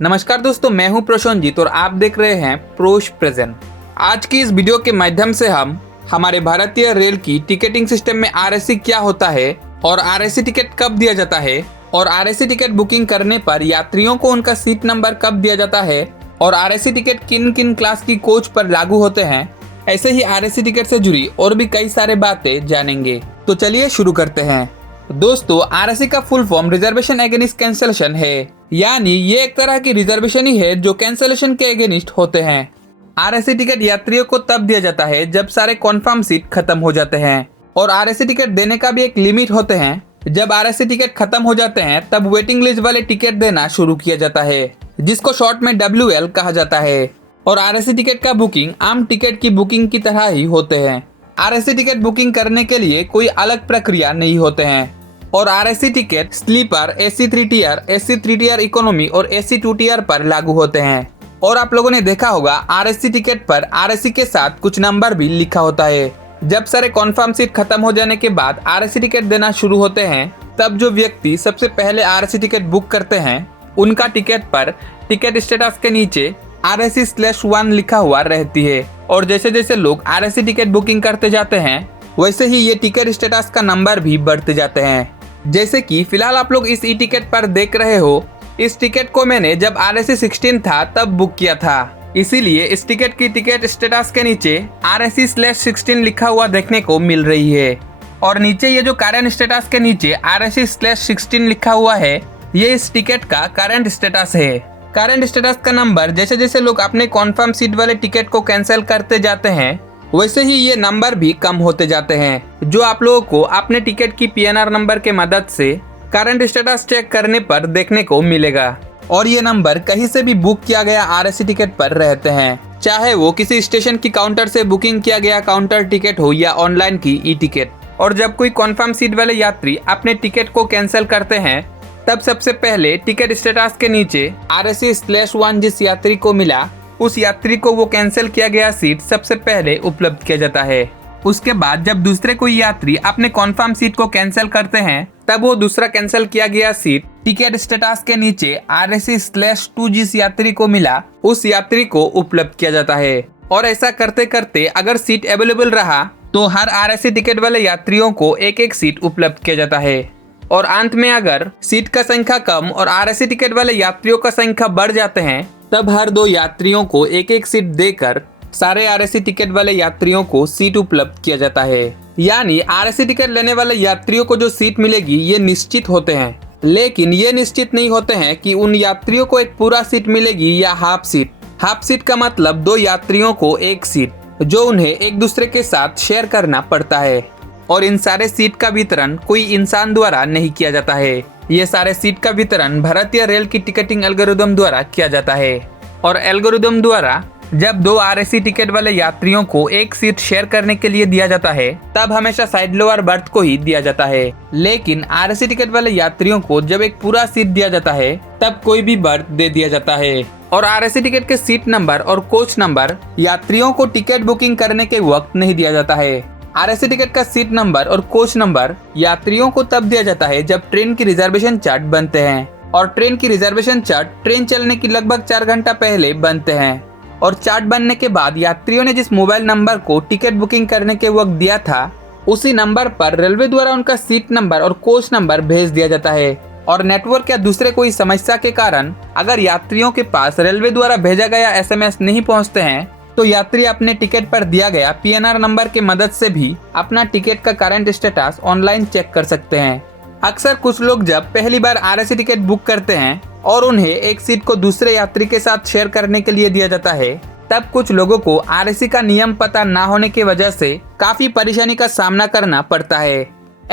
नमस्कार दोस्तों, मैं हूं प्रशोनजीत और आप देख रहे हैं प्रोश प्रेजेंट। आज की इस वीडियो के माध्यम से हम हमारे भारतीय रेल की टिकटिंग सिस्टम में आरएसी क्या होता है और आरएसी टिकट कब दिया जाता है और आरएसी टिकट बुकिंग करने पर यात्रियों को उनका सीट नंबर कब दिया जाता है और आरएसी टिकट किन किन क्लास की कोच पर लागू होते हैं, ऐसे ही आरएसी टिकट से जुड़ी और भी कई सारे बातें जानेंगे। तो चलिए शुरू करते हैं। दोस्तों, आरएसी का full form reservation against cancellation है, यानी ये एक तरह की रिजर्वेशन ही है जो कैंसलेशन के अगेंस्ट होते हैं। आरएसी टिकट यात्रियों को तब दिया जाता है जब सारे कॉन्फर्म सीट खत्म हो जाते हैं और आरएसी टिकट देने का भी एक लिमिट होते हैं। जब आरएसी टिकट खत्म हो जाते हैं तब वेटिंग लिस्ट वाले टिकट देना शुरू किया जाता है, जिसको शॉर्ट में WL कहा जाता है। और आरएसी टिकट का बुकिंग आम टिकट की बुकिंग की तरह ही होते हैं। आरएसी टिकट बुकिंग करने के लिए कोई अलग प्रक्रिया नहीं होते हैं और RAC ticket sleeper, AC 3 tier, AC 3 tier economy और AC 2 टियर पर लागू होते हैं। और आप लोगों ने देखा होगा आरएसी टिकट पर आरएसी के साथ कुछ नंबर भी लिखा होता है। जब सारे कॉन्फर्म सीट खत्म हो जाने के बाद आरएसी टिकट देना शुरू होते हैं, तब जो व्यक्ति सबसे पहले आरएसी टिकट बुक करते हैं उनका टिकट पर टिकट स्टेटस के नीचे RSC/1 लिखा हुआ रहती है। और जैसे जैसे लोग आरएसी टिकट बुकिंग करते जाते हैं वैसे ही ये टिकट स्टेटस का नंबर भी बढ़ते जाते हैं। जैसे कि फिलहाल आप लोग इस ई टिकट पर देख रहे हो, इस टिकट को मैंने जब RSC 16 था तब बुक किया था, इसीलिए इस टिकट की टिकट स्टेटस के नीचे RSC/16 लिखा हुआ देखने को मिल रही है। और नीचे ये जो करंट स्टेटस के नीचे RSC/16 लिखा हुआ है, ये इस टिकट का करंट स्टेटस है। करंट स्टेटस का नंबर जैसे जैसे लोग अपने कॉन्फर्म सीट वाले टिकट को कैंसिल करते जाते हैं वैसे ही ये नंबर भी कम होते जाते हैं, जो आप लोगों को अपने टिकट की PNR नंबर के मदद से करंट स्टेटस चेक करने पर देखने को मिलेगा। और ये नंबर कहीं से भी बुक किया गया आरएसी टिकट पर रहते हैं, चाहे वो किसी स्टेशन की काउंटर से बुकिंग किया गया काउंटर टिकट हो या ऑनलाइन की ई टिकट। और जब कोई कॉन्फर्म सीट वाले यात्री अपने टिकट को कैंसिल करते हैं तब सबसे पहले टिकट स्टेटस के नीचे RSC/1 जिस यात्री को मिला उस यात्री को वो कैंसिल किया गया सीट सबसे पहले उपलब्ध किया जाता है। उसके बाद जब दूसरे कोई यात्री अपने कॉन्फर्म सीट को कैंसिल करते हैं तब वो दूसरा कैंसिल किया गया सीट टिकट स्टेटस के नीचे RSC/2 जिस यात्री को मिला उस यात्री को उपलब्ध किया जाता है। और ऐसा करते करते अगर सीट अवेलेबल रहा तो हर आरएसी टिकट वाले यात्रियों को एक एक सीट उपलब्ध किया जाता है। और अंत में अगर सीट का संख्या कम और आरएसी टिकट वाले यात्रियों का संख्या बढ़ जाते हैं तब हर दो यात्रियों को एक एक सीट देकर सारे आरएसी टिकट वाले यात्रियों को सीट उपलब्ध किया जाता है। यानी आरएसी टिकट लेने वाले यात्रियों को जो सीट मिलेगी ये निश्चित होते हैं, लेकिन ये निश्चित नहीं होते हैं कि उन यात्रियों को एक पूरा सीट मिलेगी या हाफ सीट। हाफ सीट का मतलब दो यात्रियों को एक सीट, जो उन्हें एक दूसरे के साथ शेयर करना पड़ता है। और इन सारे सीट का वितरण कोई इंसान द्वारा नहीं किया जाता है, ये सारे सीट का वितरण भारतीय रेल की टिकटिंग एल्गोरिदम द्वारा किया जाता है। और एल्गोरिदम द्वारा जब दो आरएसी टिकट वाले यात्रियों को एक सीट शेयर करने के लिए दिया जाता है तब हमेशा साइड लोअर बर्थ को ही दिया जाता है, लेकिन आरएसी टिकट वाले यात्रियों को जब एक पूरा सीट दिया जाता है तब कोई भी बर्थ दे दिया जाता है। और आरएसी टिकट के सीट नंबर और कोच नंबर यात्रियों को टिकट बुकिंग करने के वक्त नहीं दिया जाता है। आरएसी टिकट का सीट नंबर और कोच नंबर यात्रियों को तब दिया जाता है जब ट्रेन की रिजर्वेशन चार्ट बनते हैं। और ट्रेन की रिजर्वेशन चार्ट ट्रेन चलने की लगभग 4 घंटा पहले बनते हैं। और चार्ट बनने के बाद यात्रियों ने जिस मोबाइल नंबर को टिकट बुकिंग करने के वक्त दिया था उसी नंबर पर रेलवे द्वारा उनका सीट नंबर और कोच नंबर भेज दिया जाता है। और नेटवर्क या दूसरे कोई समस्या के कारण अगर यात्रियों के पास रेलवे द्वारा भेजा गया SMS नहीं पहुंचते हैं तो यात्री अपने टिकट पर दिया गया PNR नंबर की मदद से भी अपना टिकट का करंट स्टेटस ऑनलाइन चेक कर सकते हैं। अक्सर कुछ लोग जब पहली बार आरएसी टिकट बुक करते हैं और उन्हें एक सीट को दूसरे यात्री के साथ शेयर करने के लिए दिया जाता है तब कुछ लोगों को आरएसी का नियम पता न होने की वजह से काफी परेशानी का सामना करना पड़ता है।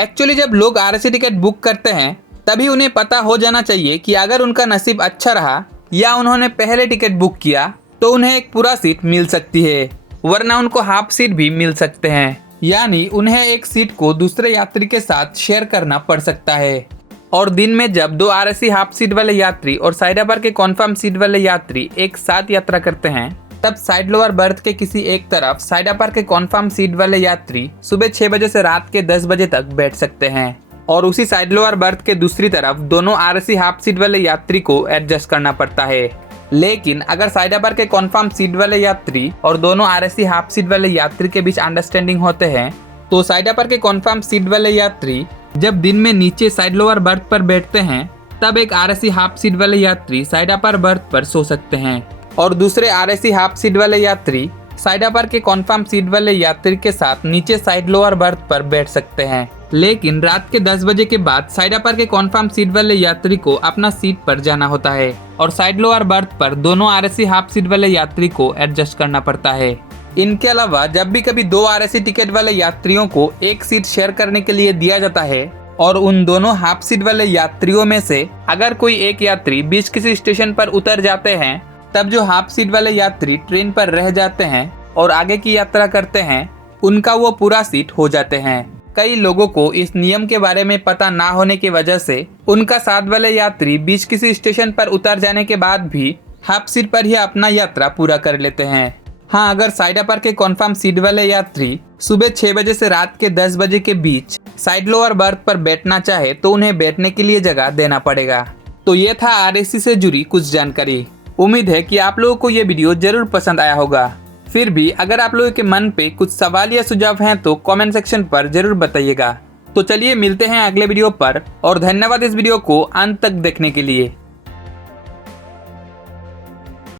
एक्चुअली जब लोग आरएसी टिकट बुक करते हैं तभी उन्हें पता हो जाना चाहिए कि अगर उनका नसीब अच्छा रहा या उन्होंने पहले टिकट बुक किया तो उन्हें एक पूरा सीट मिल सकती है, वरना उनको हाफ सीट भी मिल सकते हैं, यानी उन्हें एक सीट को दूसरे यात्री के साथ शेयर करना पड़ सकता है। और दिन में जब दो आरएसी हाफ सीट वाले यात्री और साइड अपर के कॉन्फर्म सीट वाले यात्री एक साथ यात्रा करते हैं तब साइड लोअर बर्थ के किसी एक तरफ साइड अपर के कॉन्फर्म सीट वाले यात्री सुबह 6 बजे से रात के 10 बजे तक बैठ सकते हैं। और उसी साइड लोअर बर्थ के दूसरी तरफ दोनों आरएसी हाफ सीट वाले यात्री को एडजस्ट करना पड़ता है। लेकिन अगर साइड अपर के कन्फर्म सीट वाले यात्री और दोनों आरएसी हाफ सीट वाले यात्री के बीच अंडरस्टैंडिंग होते हैं तो साइड अपर के कन्फर्म सीट वाले यात्री जब दिन में नीचे साइड लोअर बर्थ पर बैठते हैं तब एक आरएसी हाफ सीट वाले यात्री साइड अपर बर्थ पर सो सकते हैं और दूसरे आरएसी हाफ सीट वाले यात्री साइड अपर के कन्फर्म सीट वाले यात्री के साथ नीचे साइड लोअर बर्थ पर बैठ सकते हैं। लेकिन रात के 10 बजे के बाद साइड अपर के कन्फर्म सीट वाले यात्री को अपना सीट पर जाना होता है और साइड लोअर बर्थ पर दोनों आरएसी हाफ सीट वाले यात्री को एडजस्ट करना पड़ता है। इनके अलावा जब भी कभी 2 आरएसी टिकट वाले यात्रियों को एक सीट शेयर करने के लिए दिया जाता है और उन दोनों हाफ सीट वाले यात्रियों में से अगर कोई एक यात्री बीच किसी स्टेशन पर उतर जाते हैं तब जो हाफ सीट वाले यात्री ट्रेन पर रह जाते हैं और आगे की यात्रा करते हैं उनका वो पूरा सीट हो जाते हैं। कई लोगों को इस नियम के बारे में पता ना होने की वजह से उनका साथ वाले यात्री बीच किसी स्टेशन पर उतर जाने के बाद भी हाफ सीट पर ही अपना यात्रा पूरा कर लेते हैं। हाँ, अगर साइड अपर के कन्फर्म सीट वाले यात्री सुबह 6 बजे से रात के 10 बजे के बीच साइड लोअर बर्थ पर बैठना चाहे तो उन्हें बैठने के लिए जगह देना पड़ेगा। तो ये था आरएसी से जुड़ी कुछ जानकारी। उम्मीद है कि आप लोगों को ये वीडियो जरूर पसंद आया होगा। फिर भी अगर आप लोगों के मन पे कुछ सवाल या सुझाव हैं तो कमेंट सेक्शन पर जरूर बताइएगा। तो चलिए मिलते हैं अगले वीडियो पर और धन्यवाद इस वीडियो को अंत तक देखने के लिए।